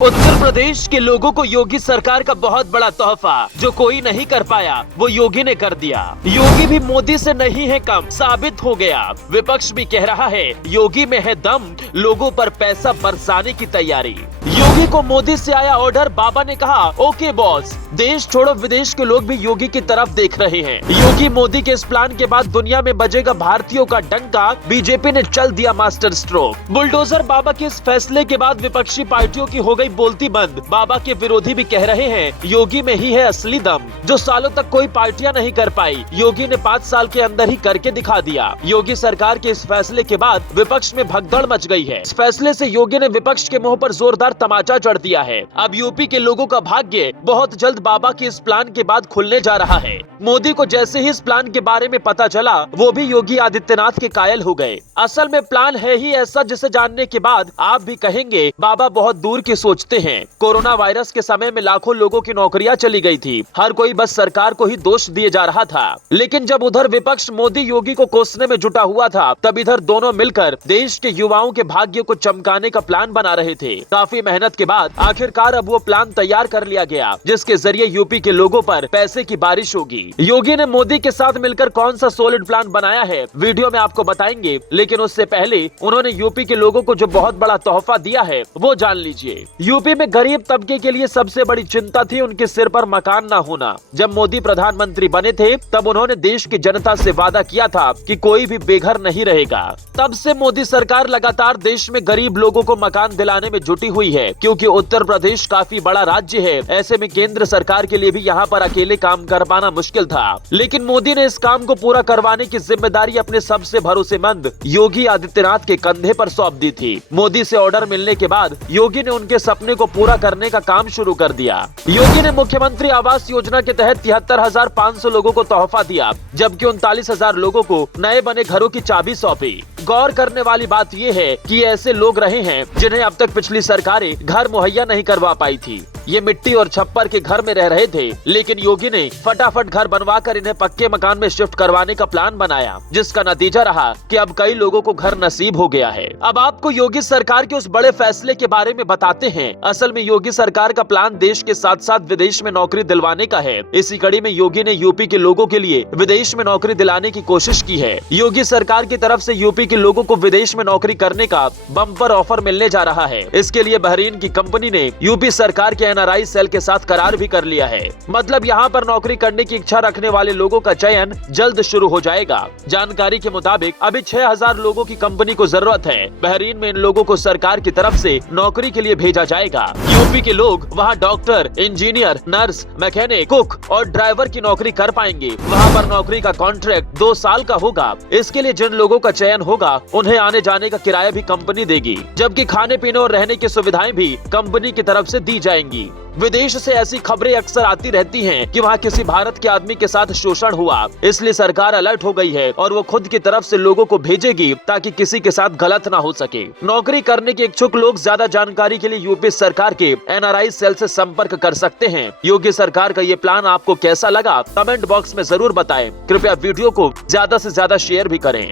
उत्तर प्रदेश के लोगों को योगी सरकार का बहुत बड़ा तोहफा जो कोई नहीं कर पाया वो योगी ने कर दिया। योगी भी मोदी से नहीं है कम साबित हो गया। विपक्ष भी कह रहा है योगी में है दम, लोगों पर पैसा बरसाने की तैयारी। योगी को मोदी से आया ऑर्डर, बाबा ने कहा ओके बॉस। देश छोड़ो विदेश के लोग भी योगी की तरफ देख रहे हैं। योगी मोदी के इस प्लान के बाद दुनिया में बजेगा भारतीयों का डंका, बीजेपी ने चल दिया मास्टर स्ट्रोक। बुलडोजर बाबा के इस फैसले के बाद विपक्षी पार्टियों की हो गई बोलती बंद। बाबा के विरोधी भी कह रहे हैं योगी में ही है असली दम, जो सालों तक कोई पार्टियां नहीं कर पाई, योगी ने 5 साल के अंदर ही करके दिखा दिया। योगी सरकार के इस फैसले के बाद विपक्ष में भगदड़ मच गई है। इस फैसले से योगी ने विपक्ष के मुंह पर जोरदार तमाचा जड़ दिया है। अब यूपी के लोगों का भाग्य बहुत जल्द बाबा के इस प्लान के बाद खुलने जा रहा है। मोदी को जैसे ही इस प्लान के बारे में पता चला, वो भी योगी आदित्यनाथ के कायल हो गए। असल में प्लान है ही ऐसा जिसे जानने के बाद आप भी कहेंगे बाबा बहुत दूर की सोचते हैं। कोरोना वायरस के समय में लाखों लोगों की नौकरियां चली गई थी। हर कोई बस सरकार को ही दोष दिए जा रहा था। लेकिन जब उधर विपक्ष मोदी योगी को कोसने में जुटा हुआ था, तब इधर दोनों मिलकर देश के युवाओं के भाग्य को चमकाने का प्लान बना रहे थे। काफी मेहनत के बाद आखिरकार अब वो प्लान तैयार कर लिया गया, जिसके जरिए यूपी के लोगों पर पैसे की बारिश होगी। योगी ने मोदी के साथ मिलकर कौन सा सॉलिड प्लान बनाया है, वीडियो में आपको बताएंगे। लेकिन उससे पहले उन्होंने यूपी के लोगों को जो बहुत बड़ा तोहफा दिया है वो जान लीजिए। यूपी में गरीब तबके के लिए सबसे बड़ी चिंता थी उनके सिर पर मकान न होना। जब मोदी प्रधानमंत्री बने थे तब उन्होंने देश की जनता से वादा किया था कि कोई भी बेघर नहीं रहेगा। तब से मोदी सरकार लगातार देश में गरीब लोगों को मकान दिलाने में जुटी हुई है। क्योंकि उत्तर प्रदेश काफी बड़ा राज्य है, ऐसे में केंद्र सरकार के लिए भी यहाँ पर अकेले काम कर पाना मुश्किल था। लेकिन मोदी ने इस काम को पूरा करवाने की जिम्मेदारी अपने सबसे भरोसेमंद योगी आदित्यनाथ के कंधे पर सौंप दी थी। मोदी से ऑर्डर मिलने के बाद योगी ने उनके सपने को पूरा करने का काम शुरू कर दिया। योगी ने मुख्यमंत्री आवास योजना के तहत 73,500 लोगों को तोहफा दिया, जबकि 39,000 लोगों को नए बने घरों की चाबी सौंपी। गौर करने वाली बात यह है कि ऐसे लोग रहे हैं जिन्हें अब तक पिछली सरकारें घर मुहैया नहीं करवा पाई थी। ये मिट्टी और छप्पर के घर में रह रहे थे, लेकिन योगी ने फटाफट घर बनवाकर इन्हें पक्के मकान में शिफ्ट करवाने का प्लान बनाया, जिसका नतीजा रहा कि अब कई लोगों को घर नसीब हो गया है। अब आपको योगी सरकार के उस बड़े फैसले के बारे में बताते हैं। असल में योगी सरकार का प्लान देश के साथ साथ विदेश में नौकरी दिलवाने का है। इसी कड़ी में योगी ने यूपी के लोगों के लिए विदेश में नौकरी दिलाने की कोशिश की है। योगी सरकार की तरफ से यूपी के लोगों को विदेश में नौकरी करने का बम्पर ऑफर मिलने जा रहा है। इसके लिए बहरीन की कंपनी ने यूपी सरकार के एनआरआई सेल के साथ करार भी कर लिया है। मतलब यहाँ पर नौकरी करने की इच्छा रखने वाले लोगों का चयन जल्द शुरू हो जाएगा। जानकारी के मुताबिक अभी 6,000 लोगों की कंपनी को जरूरत है। बहरीन में इन लोगों को सरकार की तरफ से नौकरी के लिए भेजा जाएगा। यूपी के लोग वहाँ doctor, engineer, nurse, mechanic, cook और ड्राइवर की नौकरी कर पाएंगे। वहाँ पर नौकरी का कॉन्ट्रैक्ट 2 साल का होगा। इसके लिए जिन लोगों का चयन होगा उन्हें आने जाने का किराया भी कंपनी देगी, जबकि खाने पीने और रहने की सुविधाएं भी कंपनी की तरफ से दी जाएंगी। विदेश से ऐसी खबरें अक्सर आती रहती हैं कि वहाँ किसी भारत के आदमी के साथ शोषण हुआ, इसलिए सरकार अलर्ट हो गई है और वो खुद की तरफ से लोगों को भेजेगी ताकि किसी के साथ गलत ना हो सके। नौकरी करने के इच्छुक लोग ज्यादा जानकारी के लिए यूपी सरकार के एनआरआई सेल से संपर्क कर सकते हैं। योगी सरकार का ये प्लान आपको कैसा लगा, कमेंट बॉक्स में जरूर बताएं। कृपया वीडियो को ज्यादा से ज्यादा शेयर भी करें।